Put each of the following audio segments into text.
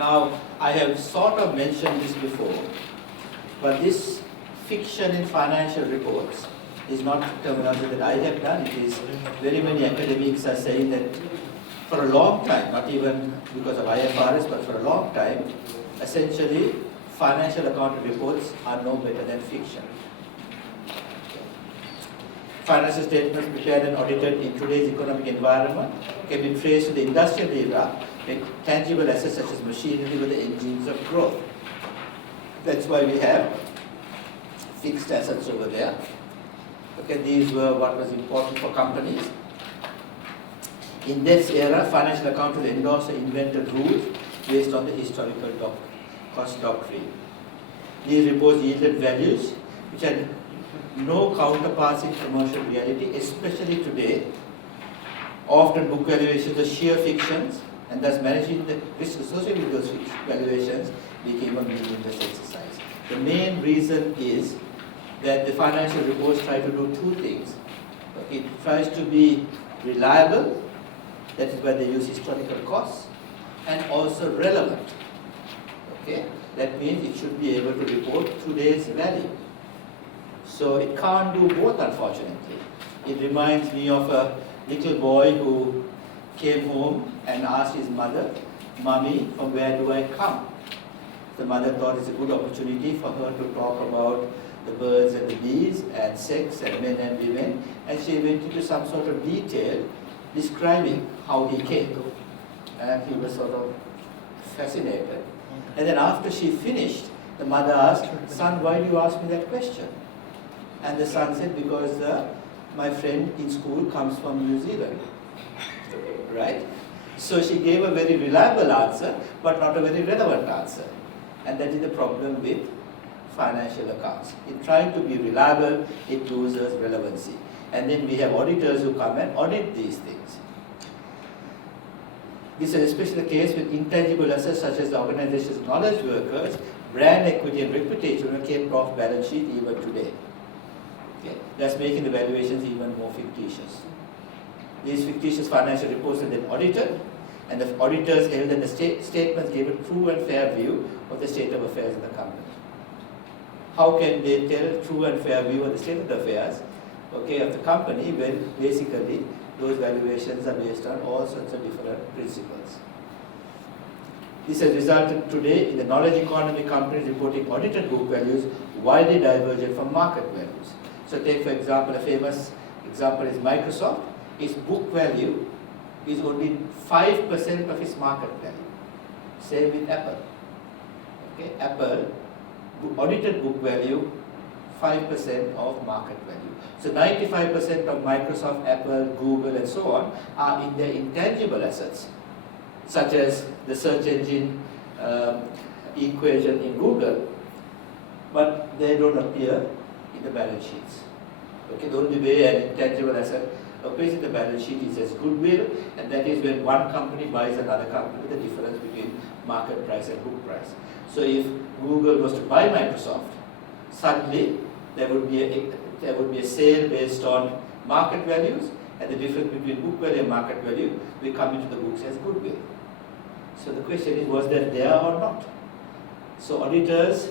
Now, I have sort of mentioned this before, but this fiction in financial reports is not terminology that I have done. It is very many academics are saying that for a long time, not even because of IFRS, but for a long time, essentially financial accounting reports are no better than fiction. Financial statements prepared and audited in today's economic environment can be traced to the industrial era when tangible assets such as machinery were the engines of growth. That's why we have fixed assets over there. Okay, these were what was important for companies. In this era, financial accountants endorsed or invented rules based on the historical cost doctrine. These reports yielded values which had no counterparts in commercial reality, especially today. Often book valuations are sheer fictions, and thus managing the risk associated with those valuations became a meaningless exercise. The main reason is that the financial reports try to do two things. It tries to be reliable, that is why they use historical costs, and also relevant. Okay? That means it should be able to report today's value. So it can't do both, unfortunately. It reminds me of a little boy who came home and asked his mother, "Mommy, from where do I come?" The mother thought it's a good opportunity for her to talk about the birds and the bees and sex and men and women, and she went into some sort of detail describing how he came. And he was sort of fascinated. And then after she finished, the mother asked, "Son, why do you ask me that question?" And the son said, "Because my friend in school comes from New Zealand." Right? So she gave a very reliable answer, but not a very relevant answer. And that is the problem with financial accounts. In trying to be reliable, it loses relevancy. And then we have auditors who come and audit these things. This is especially the case with intangible assets such as the organization's knowledge workers, brand equity and reputation are kept off balance sheet even today. Okay? Thus making the valuations even more fictitious. These fictitious financial reports are then audited, and the auditors held that the statements gave a true and fair view of the state of affairs of the company. How can they tell a true and fair view of the state of the affairs, okay, of the company when basically those valuations are based on all sorts of different principles? This has resulted today in the knowledge economy companies reporting audited book values widely divergent from market values. So take, for example, a famous example is Microsoft. Its book value is only 5% of its market value. Same with Apple. Okay, Apple, audited book value, 5% of market value. So 95% of Microsoft, Apple, Google, and so on are in their intangible assets, such as the search engine equation in Google, but they don't appear in the balance sheets. Okay, the only way an intangible asset appears in the balance sheet is as goodwill, and that is when one company buys another company, the difference between market price and book price. So if Google was to buy Microsoft, suddenly there would be a sale based on market values, and the difference between book value and market value will come into the books as goodwill. So the question is, was that there or not? So auditors,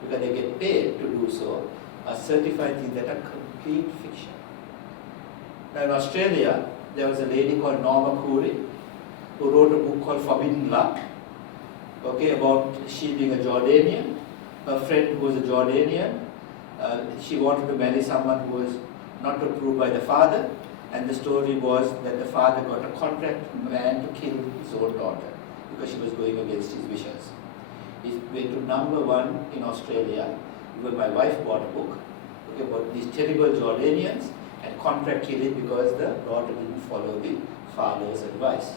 because they get paid to do so, are certifying things that are complete fiction. Now in Australia, there was a lady called Norma Cooley who wrote a book called Forbidden Love, okay, about she being a Jordanian. Her friend who was a Jordanian, she wanted to marry someone who was not approved by the father, and the story was that the father got a contract man to kill his own daughter because she was going against his wishes. It went to #1 in Australia. Even my wife bought a book, okay, about these terrible Jordanians and contract killing because the daughter didn't follow the father's advice.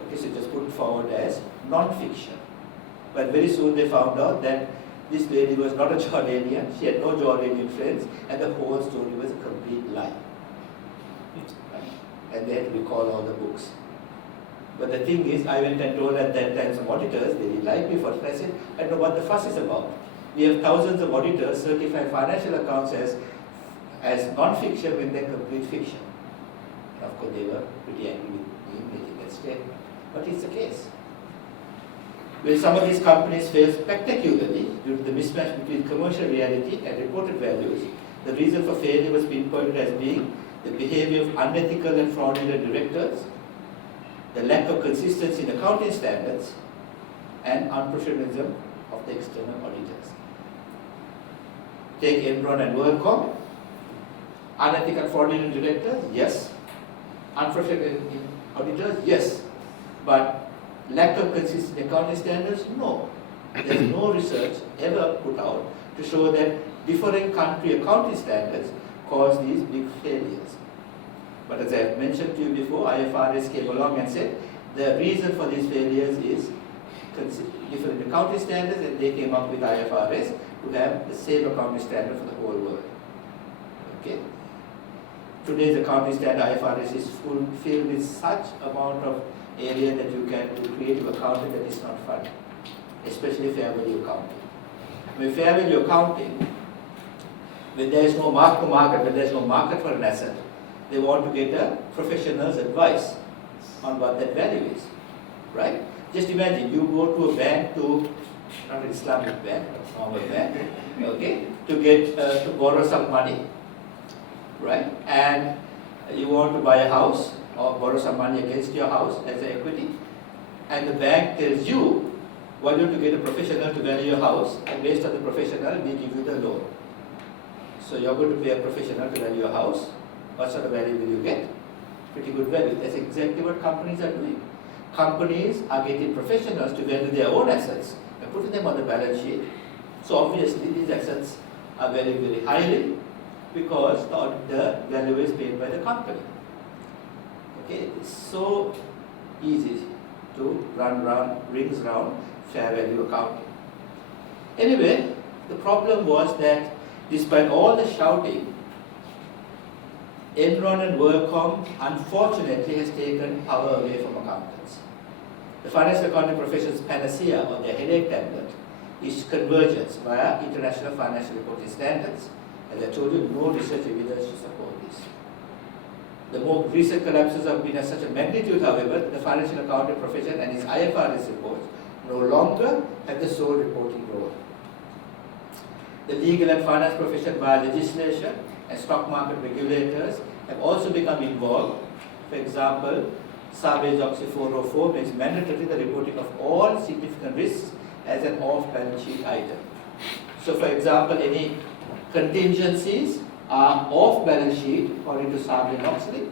Okay, so it was put forward as non-fiction. But very soon they found out that this lady was not a Jordanian, she had no Jordanian friends, and the whole story was a complete lie. And they had to recall all the books. But the thing is, I went and told at that time some auditors, they didn't like me for it. I said, I don't know what the fuss is about. We have thousands of auditors certify financial accounts as non-fiction when they're complete fiction. And of course, they were pretty angry with me making that statement. But it's the case. When some of these companies fail spectacularly due to the mismatch between commercial reality and reported values, the reason for failure was pinpointed as being the behavior of unethical and fraudulent directors, the lack of consistency in accounting standards, and unprofessionalism of the external auditors. Take Enron and WorldCom. Unethical and fraudulent directors, yes. Unprofessional auditors, yes. But lack of consistent accounting standards, no. There is no research ever put out to show that different country accounting standards cause these big failures. But as I have mentioned to you before, IFRS came along and said the reason for these failures is different accounting standards, and they came up with IFRS to have the same accounting standard for the whole world. Okay? Today's accounting standard, IFRS, is filled with such amount of area that you can do creative accounting that is not fun, especially fair value accounting. With fair value accounting, when there is no mark to market, when there is no market for an asset, they want to get a professional's advice on what that value is, right? Just imagine you go to a bank, not an Islamic bank, a normal bank, okay, to get to borrow some money, right? And you want to buy a house or borrow some money against your house as an equity, and the bank tells you, why don't you get a professional to value your house, and based on the professional, we give you the loan. So you're going to pay a professional to value your house. What sort of value will you get? Pretty good value. That's exactly what companies are doing. Companies are getting professionals to value their own assets and putting them on the balance sheet. So obviously these assets are very, very highly because the value is paid by the company. Okay, it's so easy to rings around fair value accounting. Anyway, the problem was that despite all the shouting, Enron and WorldCom unfortunately has taken power away from accountants. The financial accounting profession's panacea, or their headache tablet, is convergence via international financial reporting standards. As I told you, no research evidence to support this. The more recent collapses have been of such a magnitude, however, that the financial accounting profession and its IFRS reports no longer have the sole reporting role. The legal and finance profession via legislation and stock market regulators have also become involved. For example, Sarbanes-Oxley 404 makes mandatory the reporting of all significant risks as an off-balance sheet item. So for example, any contingencies are off-balance sheet according to Sarbanes-Oxley,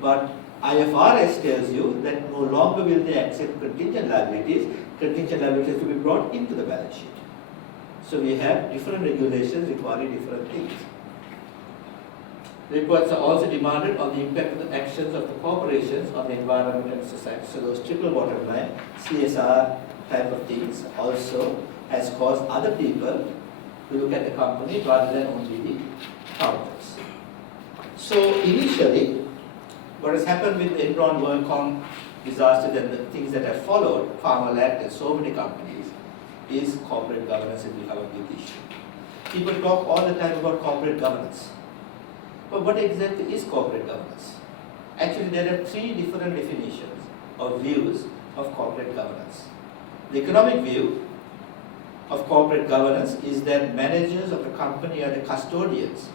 but IFRS tells you that no longer will they accept contingent liabilities to be brought into the balance sheet. So we have different regulations requiring different things. Reports are also demanded on the impact of the actions of the corporations on the environment and society. So those triple bottom line, CSR type of things also has caused other people to look at the company rather than only the accountants. So initially, what has happened with Enron-WorldCom disasters and the things that have followed, Parmalat and so many companies, is corporate governance has become a big issue. People talk all the time about corporate governance. But what exactly is corporate governance? Actually, there are three different definitions or views of corporate governance. The economic view of corporate governance is that managers of the company are the custodians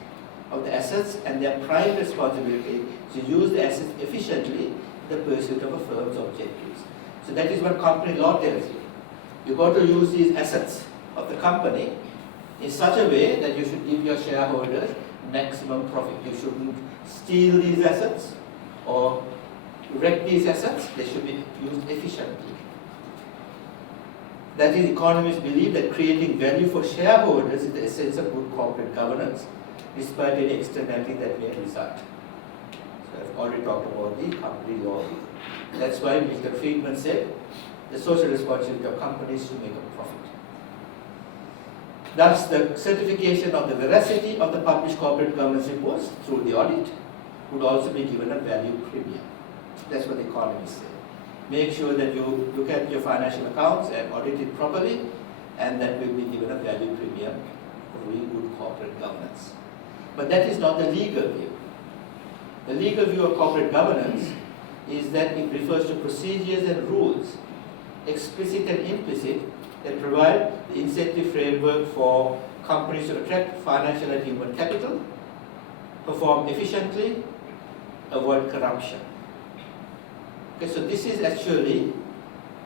of the assets, and their prime responsibility is to use the assets efficiently in the pursuit of a firm's objectives. So that is what company law tells you. You've got to use these assets of the company in such a way that you should give your shareholders maximum profit. You shouldn't steal these assets or wreck these assets. They should be used efficiently. That is, economists believe that creating value for shareholders is the essence of good corporate governance, despite any externality that may result. So I've already talked about the company law. That's why Mr. Friedman said the social responsibility of companies to make a profit. Thus, the certification of the veracity of the published corporate governance reports through the audit would also be given a value premium. That's what the economists say. Make sure that you look at your financial accounts and audit it properly, and that will be given a value premium for really good corporate governance. But that is not the legal view. The legal view of corporate governance is that it refers to procedures and rules explicit and implicit, that provide the incentive framework for companies to attract financial and human capital, perform efficiently, avoid corruption. Okay, so this is actually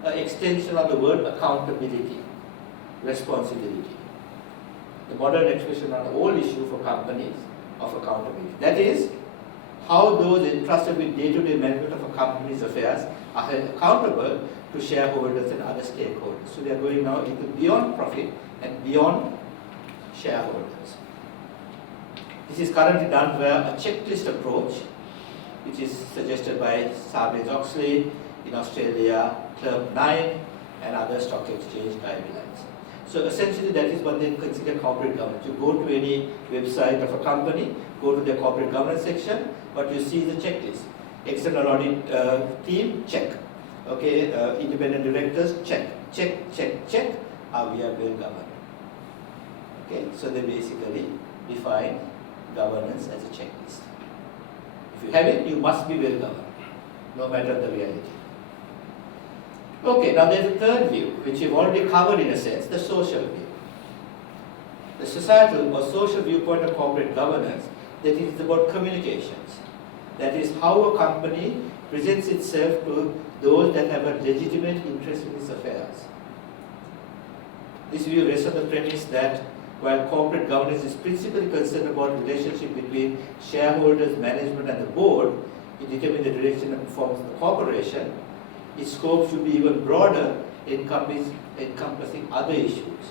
an extension of the word accountability, responsibility. The modern expression on the old issue for companies of accountability. That is, how those entrusted with day-to-day management of a company's affairs are held accountable to shareholders and other stakeholders. So they are going now into beyond profit and beyond shareholders. This is currently done via a checklist approach, which is suggested by Sarbanes-Oxley in Australia, Club 9, and other stock exchange guidelines. So essentially that is what they consider corporate governance. You go to any website of a company, go to the corporate governance section, what you see is a checklist. External audit team, check. Okay, independent directors, check. Check, check, check. We are well governed. Okay, so they basically define governance as a checklist. If you have it, you must be well governed, no matter the reality. Okay, now there's a third view, which we've already covered in a sense, the social view. The societal or social viewpoint of corporate governance, that it is about communications. That is how a company presents itself to those that have a legitimate interest in its affairs. This view rests on the premise that while corporate governance is principally concerned about the relationship between shareholders, management, and the board in determining the direction and performance of the corporation, its scope should be even broader, encompassing other issues.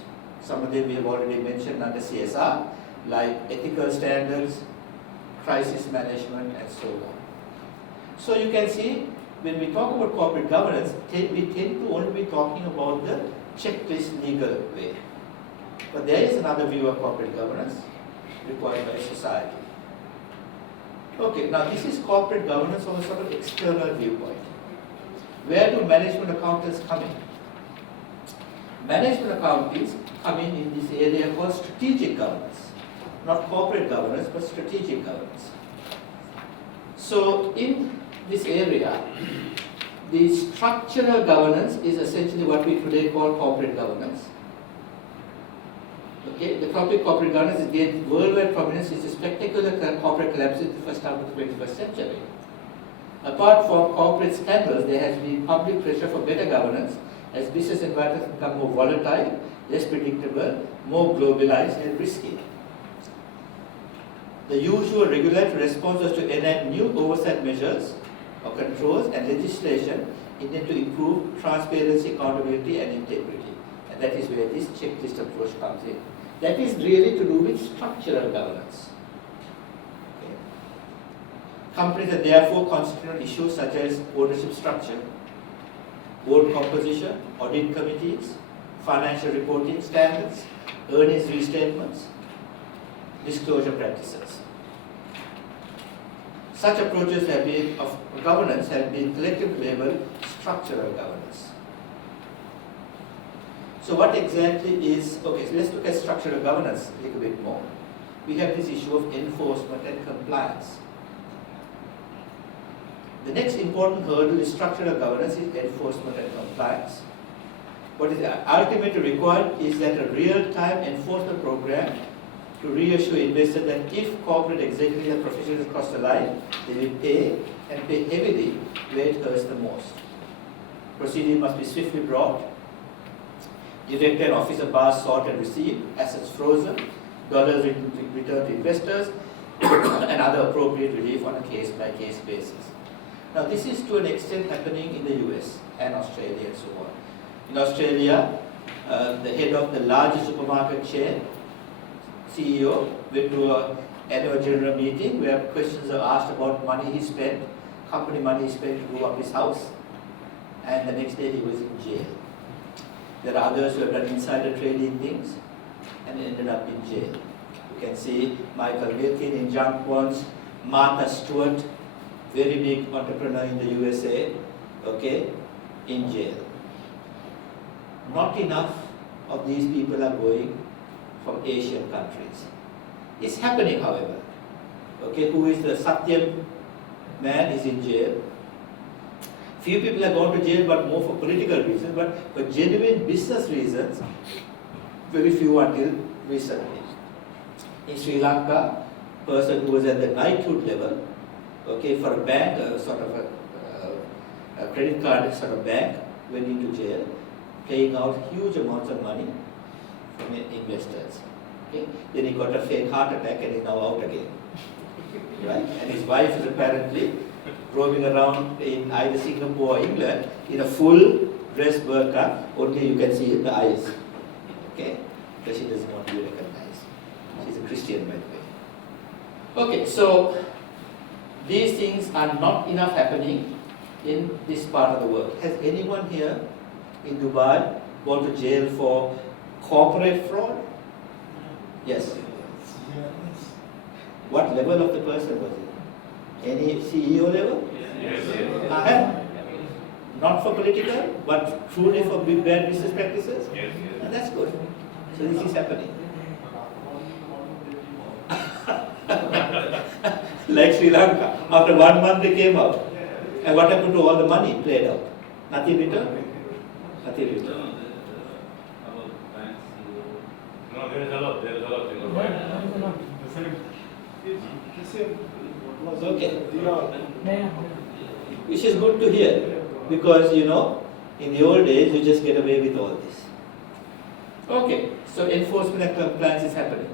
Some of them we have already mentioned under CSR, like ethical standards, crisis management, and so on. So you can see, when we talk about corporate governance, we tend to only be talking about the checklist legal way. But there is another view of corporate governance required by society. Okay, now this is corporate governance from a sort of external viewpoint. Where do management accountants come in? Management accountants come in this area called strategic governance. Not corporate governance, but strategic governance. So in this area, the structural governance is essentially what we today call corporate governance. Okay, the topic corporate governance is gained worldwide prominence is a spectacular corporate collapse in the first half of the 21st century. Apart from corporate scandals, there has been public pressure for better governance as business environments become more volatile, less predictable, more globalized and risky. The usual regulatory response was to enact new oversight measures or controls and legislation intended to improve transparency, accountability and integrity. And that is where this checklist approach comes in. That is really to do with structural governance. Okay. Companies are therefore concentrating on issues such as ownership structure, board composition, audit committees, financial reporting standards, earnings restatements, disclosure practices. Such approaches of governance have been collectively labeled structural governance. So what exactly is, okay, so let's look at structural governance a little bit more. We have this issue of enforcement and compliance. The next important hurdle in structural governance is enforcement and compliance. What is ultimately required is that a real-time enforcement program to reassure investors that if corporate executives and professionals cross the line, they will pay and pay heavily where it hurts the most. Proceedings must be swiftly brought. Director and officer bars sought and received, assets frozen, dollars returned to investors, and other appropriate relief on a case-by-case basis. Now this is to an extent happening in the US and Australia and so on. In Australia, the head of the largest supermarket chain, CEO, went to an annual general meeting where questions are asked about money he spent, company money he spent to go up his house, and the next day he was in jail. There are others who have done insider trading things and ended up in jail. You can see Michael Wilkin in junk bonds, Martha Stewart, very big entrepreneur in the USA, okay, in jail. Not enough of these people are going from Asian countries. It's happening, however. Okay, who is the Satyam man is in jail. Few people have gone to jail, but more for political reasons, but for genuine business reasons, very few until recently. In Sri Lanka, person who was at the knighthood level, okay, for a bank, sort of a credit card sort of bank, went into jail, paying out huge amounts of money from investors. Okay? Then he got a fake heart attack and is now out again. Right? And his wife is apparently roaming around in either Singapore or England in a full dress burqa, only you can see the eyes. Okay? Because she doesn't want to be recognized. She's a Christian, by the way. Okay, so these things are not enough happening in this part of the world. Has anyone here in Dubai gone to jail for corporate fraud? Yes. What level of the person was it? Any CEO level? Yes. Not for political, but truly for big bad business practices? Yes. And that's good. So this is happening. Like Sri Lanka, after 1 month they came out. And what happened to all the money played out? Nothing returned? Nothing returned. No, there is a lot. Okay. Which is good to hear, because in the old days you just get away with all this. Okay, so enforcement and compliance is happening.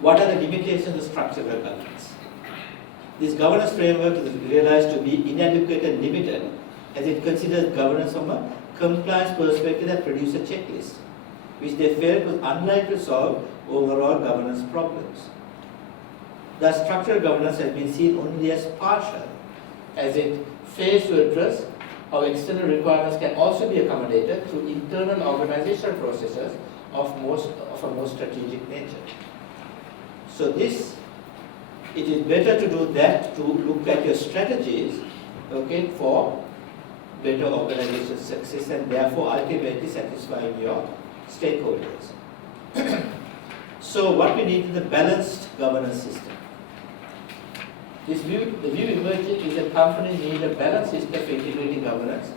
What are the limitations of structural governance? This governance framework is realized to be inadequate and limited, as it considers governance from a compliance perspective that produces a checklist, which they felt was unlikely to solve overall governance problems. Thus, structural governance has been seen only as partial, as it fails to address how external requirements can also be accommodated through internal organizational processes of a more strategic nature. So it is better to do that, to look at your strategies, okay, for better organizational success and therefore ultimately satisfying your stakeholders. So what we need is a balanced governance system. The view emerging is that companies need a balanced system for integrating governance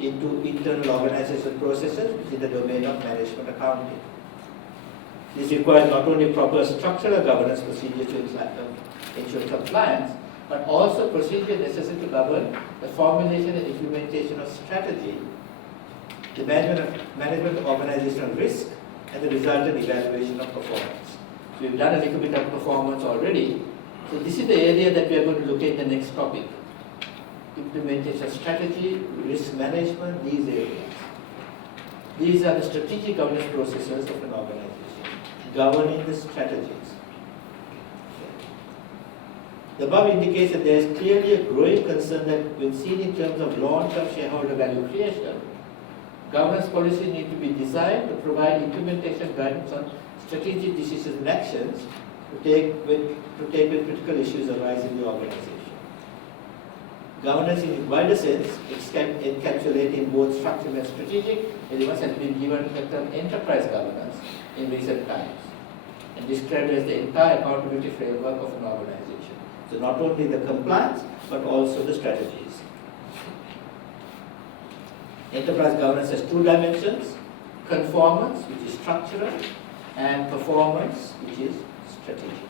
into internal organizational processes within the domain of management accounting. This requires not only proper structural governance procedures to ensure compliance, but also procedures necessary to govern the formulation and implementation of strategy, the management of organizational risk, and the resultant evaluation of performance. So we've done a little bit of performance already. So this is the area that we are going to look at in the next topic. Implementation strategy, risk management, these areas. These are the strategic governance processes of an organization, governing the strategies. The above indicates that there is clearly a growing concern that when seen in terms of long-term shareholder value creation, governance policies need to be designed to provide implementation guidance on strategic decisions and actions to take when critical issues arise in the organization. Governance in its wider sense, encapsulating both structural and strategic elements, has been given the term enterprise governance in recent times and described as the entire accountability framework of an organization. So not only the compliance, but also the strategies. Enterprise governance has two dimensions: conformance, which is structural, and performance, which is strategic.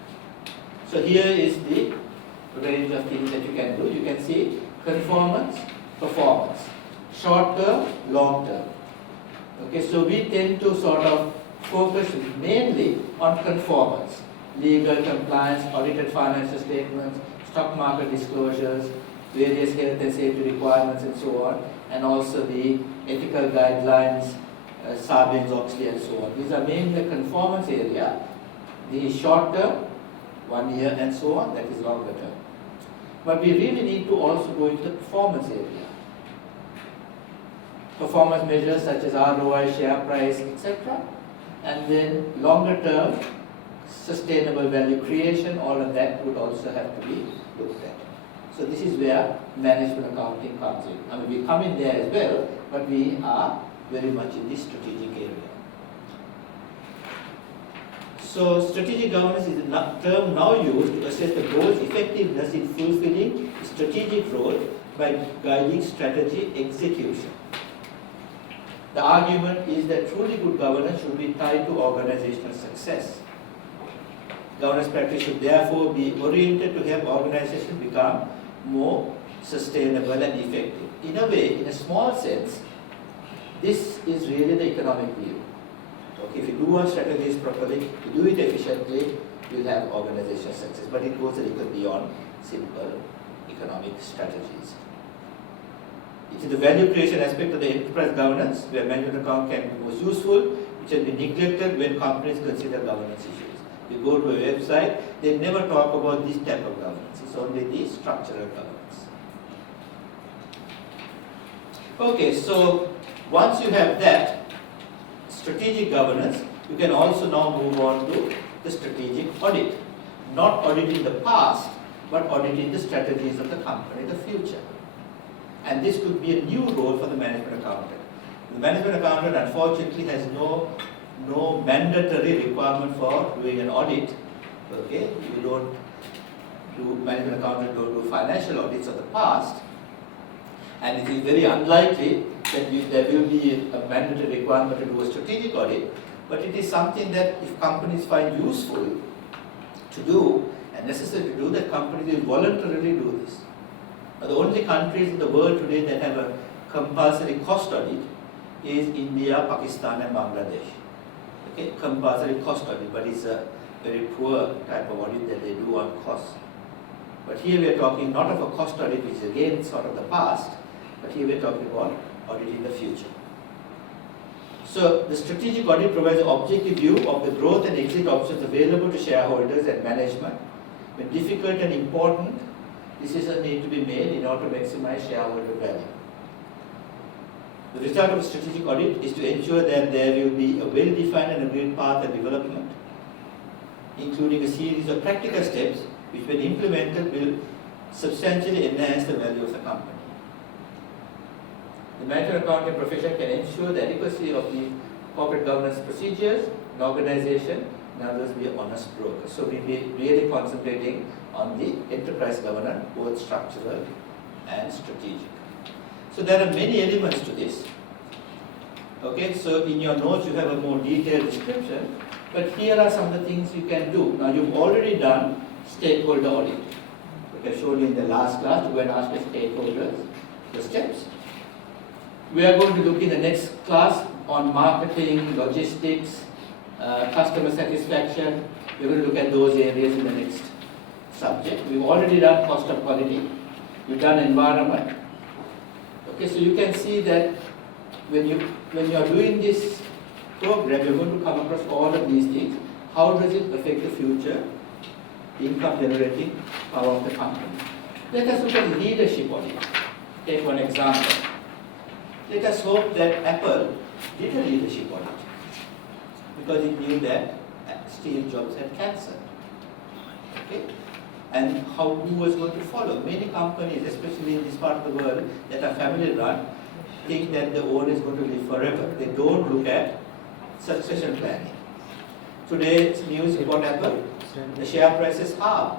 So here is the range of things that you can do. You can see conformance, performance, short term, long term. Okay, so we tend to sort of focus mainly on conformance, legal compliance, audited financial statements, stock market disclosures, various health and safety requirements and so on, and also the ethical guidelines, Sarbanes-Oxley and so on. These are mainly the conformance area. The short term, 1 year and so on, that is longer term. But we really need to also go into the performance area. Performance measures such as ROI, share price, etc. And then longer term, sustainable value creation, all of that would also have to be looked at. So this is where management accounting comes in. I mean, we come in there as well, but we are very much in this strategic area. So strategic governance is a term now used to assess the board's effectiveness in fulfilling the strategic role by guiding strategy execution. The argument is that truly good governance should be tied to organizational success. Governance practice should therefore be oriented to help organizations become more sustainable and effective. In a way, in a small sense, this is really the economic view. Okay, if you do our strategies properly, you do it efficiently, you'll have organizational success. But it goes a little beyond simple economic strategies. It is the value creation aspect of the enterprise governance where management account can be most useful, which has been neglected when companies consider governance issues. You go to a website, they never talk about this type of governance. It's only the structural governance. Okay, so once you have that strategic governance, you can also now move on to the strategic audit. Not auditing the past, but auditing the strategies of the company in the future. And this could be a new role for the management accountant. The management accountant unfortunately has no mandatory requirement for doing an audit. Okay, you don't do, management accountant don't do financial audits of the past. And it is very unlikely that there will be a mandatory requirement to do a strategic audit, but it is something that if companies find useful to do and necessary to do, that companies will voluntarily do this. Now, the only countries in the world today that have a compulsory cost audit is India, Pakistan and Bangladesh. Okay, compulsory cost audit, but it's a very poor type of audit that they do on costs. But here we are talking not of a cost audit, which is again sort of the past, but here we are talking about auditing the future. So the strategic audit provides an objective view of the growth and exit options available to shareholders and management when difficult and important decisions need to be made in order to maximize shareholder value. The result of a strategic audit is to ensure that there will be a well-defined and agreed path of development, including a series of practical steps which, when implemented, will substantially enhance the value of the company. The management accounting profession can ensure the adequacy of the corporate governance procedures in organization, and others be an honest broker. So we'll be really concentrating on the enterprise governance, both structural and strategic. So there are many elements to this. Okay, so in your notes you have a more detailed description, but here are some of the things you can do. Now you've already done stakeholder audit. Like I showed you in the last class, to go and ask the stakeholders the steps. We are going to look in the next class on marketing, logistics, customer satisfaction. We're going to look at those areas in the next subject. We've already done cost of quality. We've done environment. Okay, so you can see that when you are doing this program, you're going to come across all of these things. How does it affect the future income generating power of the company? Let us look at leadership audit. Take one example. Let us hope that Apple did a leadership audit because it knew that Steve Jobs had cancer. Okay? And who was going to follow? Many companies, especially in this part of the world that are family run, think that the owner is going to live forever. They don't look at succession planning. Today's news about Apple, the share price is half.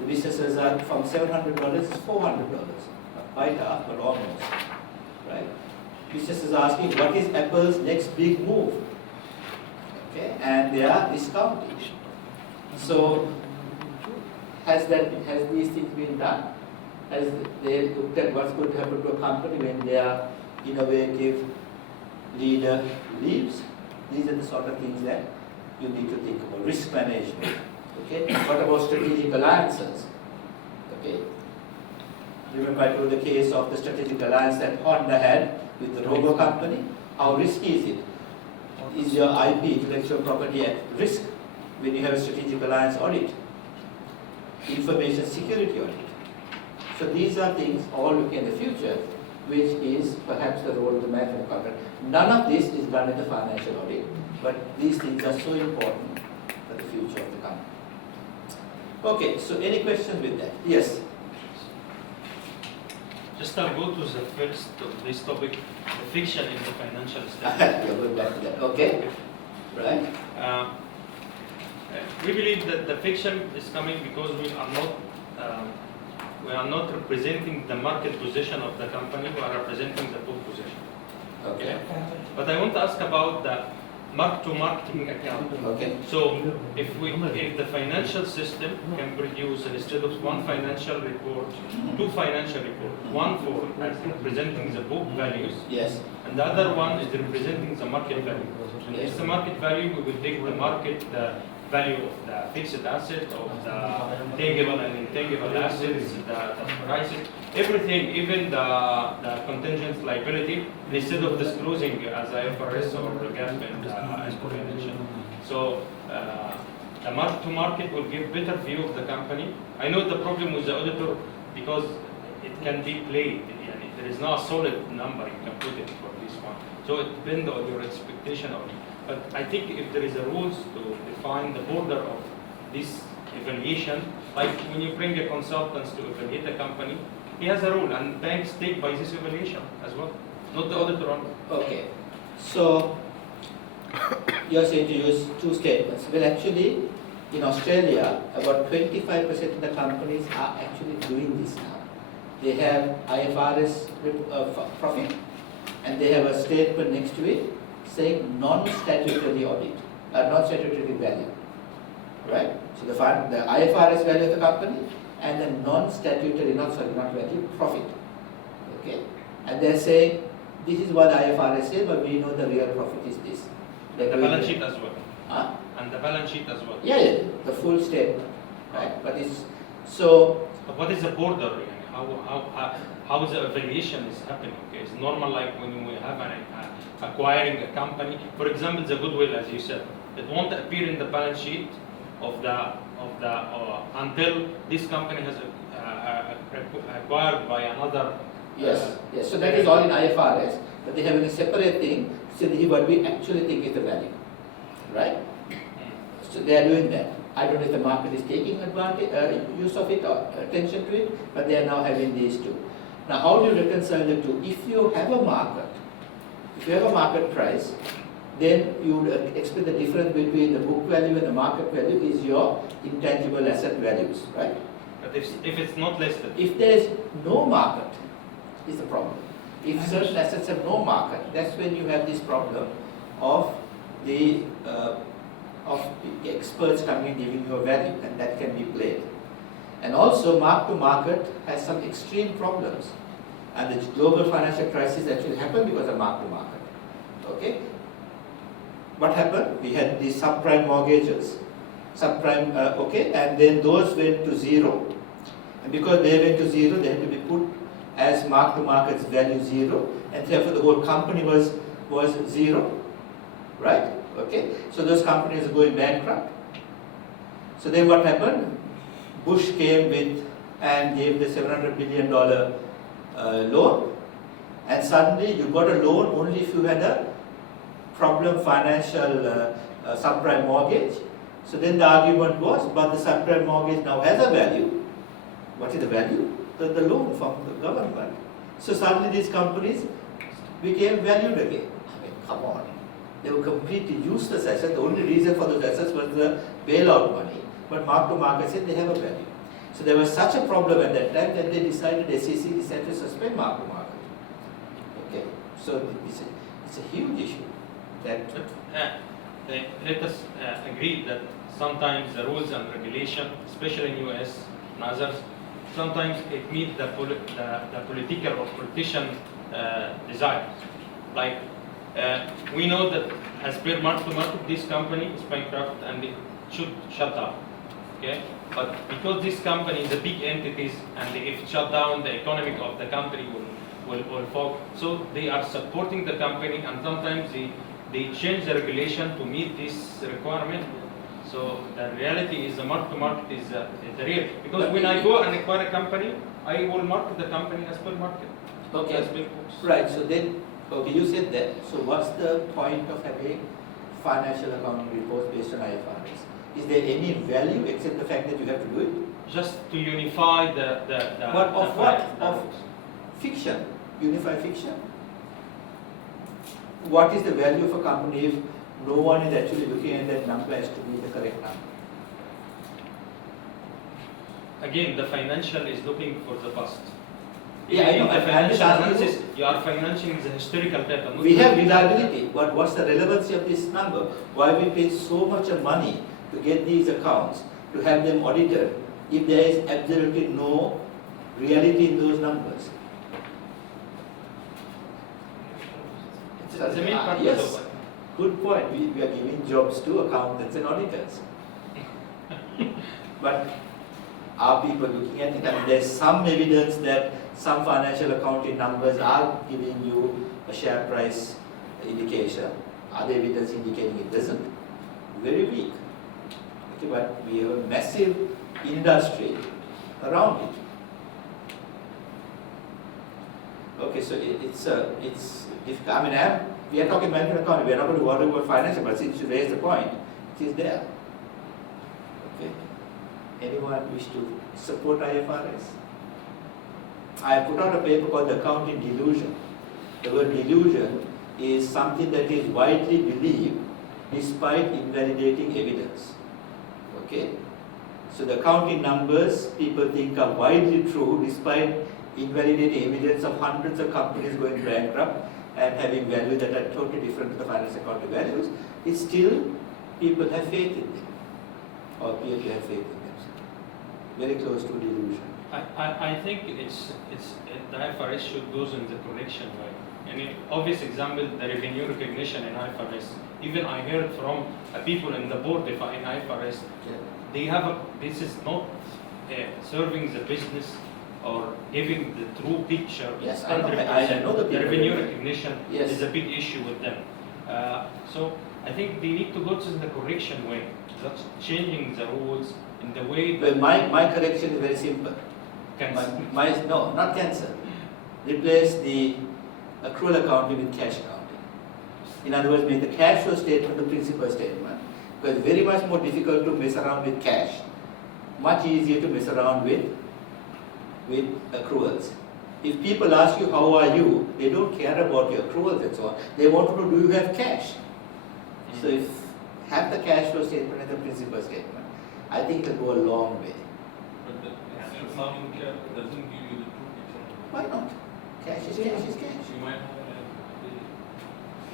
The businesses are from $700 to $400. Not quite half, but almost. Right? Businesses are asking, what is Apple's next big move? Okay, and they are discounting. So, has these things been done? Has they looked at what's going to happen to a company when their innovative leader leaves? These are the sort of things that you need to think about. Risk management. Okay, what about strategic alliances? Okay. Remember I told the case of the strategic alliance that Honda had with the Robo company? How risky is it? Is your IP, intellectual property, at risk when you have a strategic alliance audit? Information security audit. So these are things all looking at the future, which is perhaps the role of the management accountant. None of this is done in the financial audit, but these things are so important for the future of the company. Okay, so any questions with that? Yes? Just I'll go to the first of this topic, the fiction in the financial statement. You're going back to that. Okay. Right. We believe that the fiction is coming because we are not we are not representing the market position of the company, we are representing the book position. Okay. But I want to ask about the mark-to-market account. Okay. So if the financial system can produce, instead of one financial report, two financial reports, one for representing the book values, Yes. and the other one is representing the market value. And Yes. if the market value, we will take the market value of the fixed asset, of the tangible and intangible assets, the prices, everything, even the contingent liability, instead of disclosing as IFRS or the GAAP and as mentioned. So the mark-to-market will give better view of the company. I know the problem with the auditor because it can be played. There is no solid number you can put it for this one. So it depends on your expectation of it. But I think if there is a rules to define the border of this evaluation, like when you bring a consultant to evaluate a company, he has a rule, and banks take by this evaluation as well, not the auditor only. Okay. So you're saying to use two statements. Well, actually, in Australia, about 25% of the companies are actually doing this now. They have IFRS profit, and they have a statement next to it saying non-statutory audit, non-statutory value, right? So the IFRS value of the company and the non-statutory, not value, profit, okay? And they're saying this is what IFRS says, but we know the real profit is this. The balance sheet as well. Huh? And the balance sheet as well. Yeah, the full statement, right? But it's so. But what is the border? How is the evaluation is happening? Okay, it's normal like when we have acquiring a company. For example, the goodwill, as you said, it won't appear in the balance sheet of the until this company has acquired by another. Yes, yes. So that is all in IFRS, but they have a separate thing. So this is what we actually think is the value, right? So they are doing that. I don't know if the market is taking advantage, use of it or attention to it, but they are now having these two. Now, how do you reconcile the two? If you have a market price, then you would expect the difference between the book value and the market value is your intangible asset values, right? But if it's not listed. If there is no market, is the problem. If certain assets have no market, that's when you have this problem of the experts coming and giving you a value, and that can be played. And also, mark-to-market has some extreme problems. And the global financial crisis actually happened because of mark-to-market. Okay? What happened? We had these subprime mortgages, okay, and then those went to zero. And because they went to zero, they had to be put as mark-to-market's value zero, and therefore the whole company was zero, right? Okay, so those companies are going bankrupt. So then what happened? Bush came with and gave the $700 billion loan, and suddenly you got a loan only if you had a problem financial subprime mortgage. So then the argument was, but the subprime mortgage now has a value. What is the value? The loan from the government. So suddenly these companies became valued again. I mean, come on. They were completely useless assets. The only reason for those assets was the bailout money. But mark-to-market said they have a value. So there was such a problem at that time that they decided, SEC decided to suspend mark-to-market. Okay, so it's a huge issue. That let us agree that sometimes the rules and regulation, especially in US and others, sometimes it meets the political or politician desires. Like we know that as per mark-to-market, this company is bankrupt and it should shut down. Okay, but because this company is a big entities and if it shut down, the economy of the country will fall. So they are supporting the company, and sometimes they change the regulation to meet this requirement. So the reality is the mark-to-market is the real. Because but when I go and acquire a company, I will market the company as per market. Okay, as per books. Right, so then, okay, you said that. So what's the point of having financial accounting reports based on IFRS? Is there any value except the fact that you have to do it? Just to unify the But of what? Of fiction? Unify fiction? What is the value of a company if no one is actually looking at that number as to be the correct number? again, the financial is looking for the past. Yeah, I know. In the I'm just financial asking analysis, you are financing the historical data. not We the have future. reliability, but what's the relevancy of this number? Why we pay so much of money to get these accounts, to have them audited, if there is absolutely no reality in those numbers? It's the main purpose Yes, of it. good point. We are giving jobs to accountants and auditors. But are people looking at it? I mean, there's some evidence that some financial accounting numbers are giving you a share price indication. Other evidence indicating it doesn't. Very weak. Okay, but we have a massive industry around it. Okay, so it's difficult. I mean, we are talking management accounting. We are not going to worry about financial, but since you raised the point, it is there. Okay. Anyone wish to support IFRS? I put out a paper called The Accounting Delusion. The word delusion is something that is widely believed despite invalidating evidence. Okay? So the accounting numbers people think are widely true despite invalidating evidence of hundreds of companies going bankrupt and having values that are totally different to the financial accounting values. It's still, people have faith in them, or appear to have faith in them. Very close to delusion. I think it's the IFRS should go in the correction way. And an obvious example, the revenue recognition in IFRS. Even I heard from people in the board in IFRS, they have this is not serving the business or giving the true picture. Yes, 100%. I know the The people. revenue recognition Yes. is a big issue with them. So I think they need to go to the correction way, that's changing the rules in the way Well, that my correction is very simple. can. No, not cancel. Replace the accrual accounting with cash accounting. In other words, make the cash flow statement the principal statement. Because it's very much more difficult to mess around with cash. Much easier to mess around with accruals. If people ask you, how are you? They don't care about your accruals and so on. They want to know, do you have cash? So if have the cash flow statement as the principal statement, I think it will go a long way. But the accounting cap doesn't give you the true picture. Why not? Cash is cash is cash. You might have the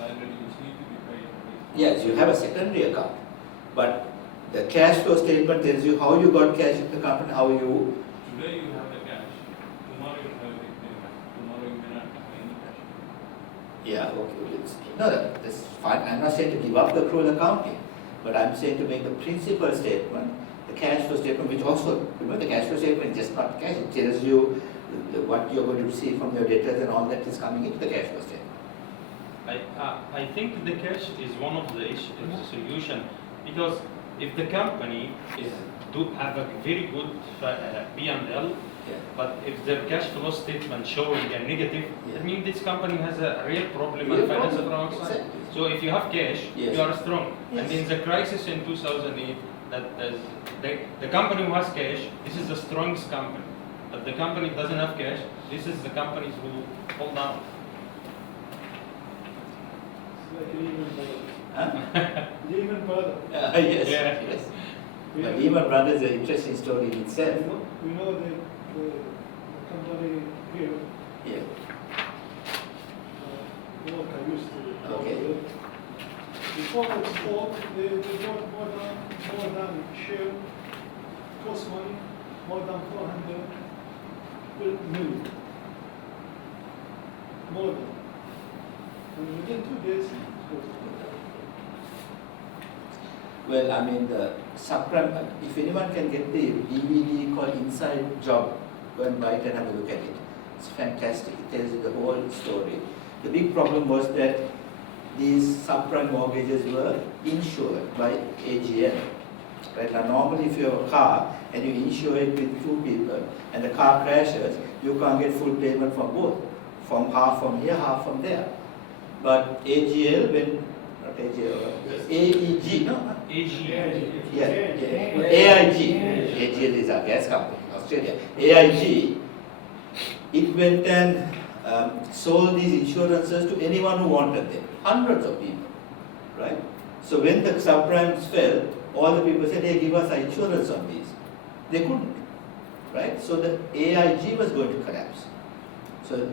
liability which need to be paid. Yes, you have a secondary account, but the cash flow statement tells you how you got cash in the company, how you. Today you have the cash, tomorrow you have a big payment, tomorrow you may not have any cash. Yeah, okay. No, that's fine. I'm not saying to give up the accrual accounting, but I'm saying to make the principal statement, the cash flow statement, which also, remember the cash flow statement is just not cash, it tells you what you're going to receive from your debtors and all that is coming into the cash flow statement. I think the cash is one of the solution, because if the company is do have a very good P&L, Yeah. but if their cash flow statement showing a negative, Yeah. it means this company has a real problem Real and financial problem, problem. exactly. So if you have cash, Yes. you are strong. Yes. And in the crisis in 2008, the company who has cash, this is the strongest company. But the company doesn't have cash, this is the companies who fall down. Like Lehman Huh? Brothers. Lehman Brothers. Yes, Yeah. yes. We But have- Lehman Brothers is an interesting story in itself. We know the company here, Yeah. Walker used to. Okay. Before it spoke, they got more than share, cost money, more than 400 million. More than. And within 2 days, it was Well, I mean, the subprime, if anyone can get the DVD called Inside Job, go and buy it and have a look at it. It's fantastic. It tells you the whole story. The big problem was that these subprime mortgages were insured by AGL. Right now, normally if you have a car and you insure it with 2 people and the car crashes, you can't get full payment from both, from half from here, half from there. But AGL, not AGL, AEG, no? AG. Yeah, AIG. AGL is our gas company in Australia. AIG, it went and sold these insurances to anyone who wanted them, hundreds of people, right? So when the subprimes fell, all the people said, hey, give us our insurance on these. They couldn't. right? So the AIG was going to collapse. So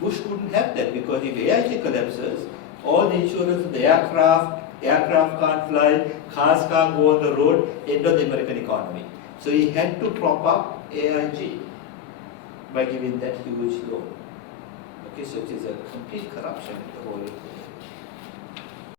Bush couldn't have that because if AIG collapses, all the insurance of the aircraft can't fly, cars can't go on the road, end of the American economy. So he had to prop up AIG by giving that huge loan. Okay, so it is a complete corruption in the whole